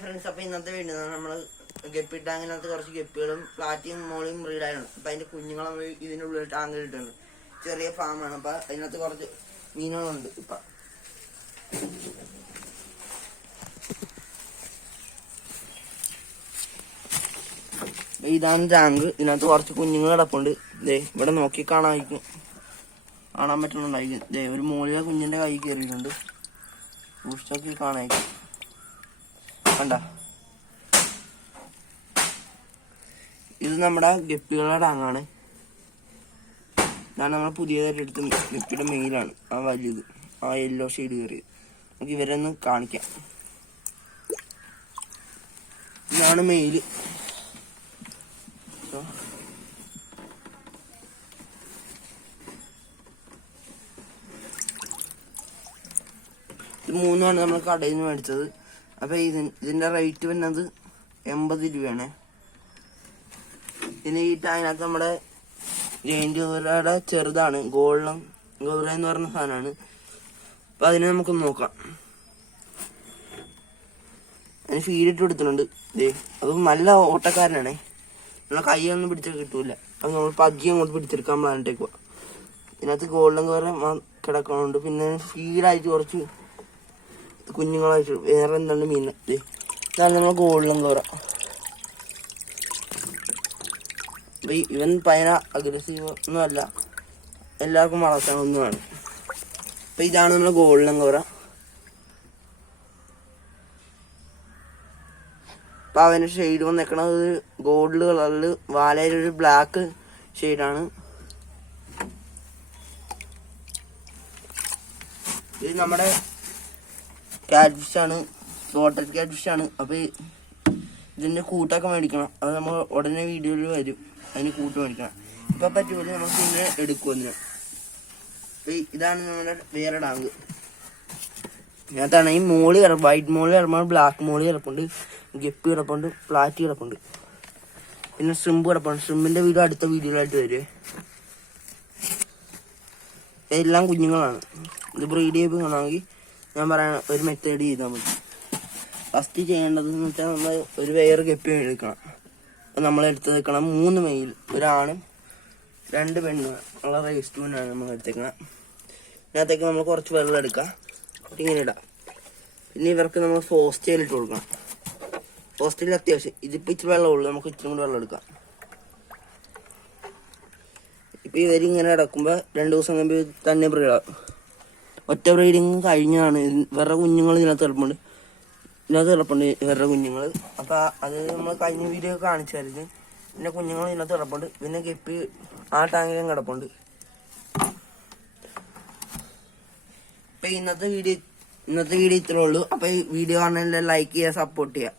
Friends, അപ്പോൾ ഇന്നത്തെ video നമ്മൾ ഗപ്പി ടാങ്കിനകത്ത് കുറച്ച് ഗപ്പികളും പ്ലാറ്റിയും മോളിയും ബ്രീഡായിരുന്നു. അപ്പം അതിൻ്റെ കുഞ്ഞുങ്ങൾ നമ്മൾ ഇതിൻ്റെ ഉള്ളിൽ ടാങ്കിൽ ഇട്ടുണ്ട്. ചെറിയ ഫാമാണ്. അപ്പം അതിനകത്ത് കുറച്ച് മീനുകളുണ്ട്. ഇപ്പം ഇതാണ് ടാങ്ക്. ഇതിനകത്ത് കുറച്ച് കുഞ്ഞുങ്ങൾ കിടപ്പുണ്ട്. ദേ ഇവിടെ നോക്കി കാണാൻ പറ്റുന്നുണ്ടായിരിക്കും. ദേ ഒരു മോളിലെ കുഞ്ഞിൻ്റെ കൈ കയറിയിട്ടുണ്ട്. സൂക്ഷിച്ചൊക്കെ കാണായിരിക്കും. കണ്ട, ഇത് നമ്മുടെ ഗപ്പികളുടെ ടാങ്ങാണ്. ഇതാണ് നമ്മൾ പുതിയതായിട്ട് എടുത്ത ഗപ്പിയുടെ മെയിലാണ്. ആ വലുത്, ആ യെല്ലോ ഷെയ്ഡ് കയറിയത്. നമുക്ക് ഇവരെ ഒന്ന് കാണിക്കാം. ഇതാണ് മെയില്. ഇത് മൂന്നാണ് നമ്മൾ കടയിൽ നിന്ന് മേടിച്ചത്. അപ്പൊ ഇതിന്റെ റേറ്റ് വരുന്നത് 80 രൂപയാണ്. പിന്നെ ഈ അതിനകത്ത് നമ്മുടെ റേഞ്ച് ഗൗറയുടെ ചെറുതാണ്, ഗോൾഡൻ ഗൗറ എന്ന് പറഞ്ഞ സാധനമാണ്. അപ്പൊ അതിനെ നമുക്ക് നോക്കാം. അതിന് ഫീഡിട്ട് കൊടുത്തിട്ടുണ്ട്. അത് നല്ല ഓട്ടക്കാരനാണേ. നമ്മളെ കൈയൊന്നും പിടിച്ചാൽ കിട്ടൂല. അത് നമ്മൾ പതിയെ അങ്ങോട്ട് പിടിച്ചെടുക്കാൻ പ്ലാനിട്ടേക്കുക. ഇതിനകത്ത് ഗോൾഡൻ ഗൗറ കിടക്കണുണ്ട്. പിന്നെ ഫീഡായിട്ട് കുറച്ച് കുഞ്ഞുങ്ങളായിട്ട് വേറെ എന്താണ് മീൻ. ഇതാണ് നമ്മൾ ഗോൾഡൻ ഗൗറ. ഇവൻ ഭയങ്കര അഗ്രസീവ് ഒന്നും അല്ല, എല്ലാവർക്കും വളർത്താൻ ഒന്നുമാണ്. അപ്പൊ ഇതാണ് നമ്മളെ ഗോൾഡൻ ഗൗറ. അപ്പൊ അവന്റെ ഷെയ്ഡ് വന്നേക്കണത് ഗോൾഡ് കളറില്, വാലയിലൊരു ബ്ലാക്ക് ഷെയ്ഡാണ്. ഇത് നമ്മുടെ ക്യാറ്റ് ഫിഷാണ്, സ്പോട്ടഡ് ക്യാറ്റ് ഫിഷാണ്. അപ്പൊ ഇതിന്റെ കൂട്ടൊക്കെ മേടിക്കണം. അത് നമ്മൾ ഉടനെ വീഡിയോയിൽ വരും. അതിന് കൂട്ട് മേടിക്കണം. ഇപ്പൊ പറ്റുമോ നമുക്ക് ഇതിനെ എടുക്കുമെന്ന്. ഇതാണ് നമ്മുടെ വേറെ ടാങ്ക്. ഇതിനകത്താണ് ഈ മോള് വൈറ്റ് മോള് കിടപ്പുണ്ട്, ബ്ലാക്ക് മോള് കിടപ്പുണ്ട്, ഗപ്പി കിടപ്പുണ്ട്, പ്ലാറ്റ് കിടപ്പുണ്ട്, പിന്നെ ഷ്രിമ്പ് കിടപ്പുണ്ട്. ഷ്രിമ്പിന്റെ വീഡിയോ അടുത്ത വീഡിയോയിലായിട്ട് വരുവേ. എല്ലാം കുഞ്ഞുങ്ങളാണ്. ഇത് ബ്രീഡ് ചെയ്യണമെങ്കിൽ ഞാൻ പറയണ ഒരു മെത്തേഡ് ചെയ്താൽ മതി. ഫസ്റ്റ് ചെയ്യേണ്ടതെന്ന് വെച്ചാൽ നമ്മൾ ഒരു വേറെ ഗപ്പി എടുക്കണം. അപ്പം നമ്മൾ എടുത്ത് വെക്കണം 3 മെയിൽ, ഒരാണും 2 പെണ്ണും ഉള്ള റേസ്റ്റൂനാണ് നമ്മൾ എടുത്തേക്കണം. ഇതിനകത്തേക്ക് നമ്മൾ കുറച്ച് വെള്ളം എടുക്കാം, ഇങ്ങനെ ഇടാം. പിന്നെ ഇവർക്ക് നമ്മൾ ഫോസ്റ്റയിൽ ഇട്ട് കൊടുക്കണം. ഫോസ്റ്റയിൽ അത്യാവശ്യം. ഇതിപ്പോൾ ഇച്ചിരി വെള്ളമുള്ളൂ, നമുക്ക് ഇച്ചിരി കൂടി വെള്ളം എടുക്കാം. ഇപ്പം ഇവരിങ്ങനെ കിടക്കുമ്പോൾ 2 ദിവസം കഴിയുമ്പോൾ തന്നെ ബ്രീഡാകും. ഒറ്റ ബ്രീഡിങ് കഴിഞ്ഞാണ്. ഇവരുടെ കുഞ്ഞുങ്ങൾ ഇതിനകത്ത് കിടപ്പുണ്ട്, ഇവരുടെ കുഞ്ഞുങ്ങൾ. അപ്പം അത് നമ്മൾ കഴിഞ്ഞ വീഡിയോ കാണിച്ചായിരുന്നു. പിന്നെ കുഞ്ഞുങ്ങൾ ഇതിനകത്ത് കിടപ്പുണ്ട്. പിന്നെ ഗപ്പി ആ ടാങ്കിലും കിടപ്പുണ്ട്. ഇപ്പം ഇന്നത്തെ വീഡിയോ ഇത്രേ ഉള്ളൂ. അപ്പം ഈ വീഡിയോ കാണാൻ ലൈക്ക് ചെയ്യുക, സപ്പോർട്ട് ചെയ്യുക.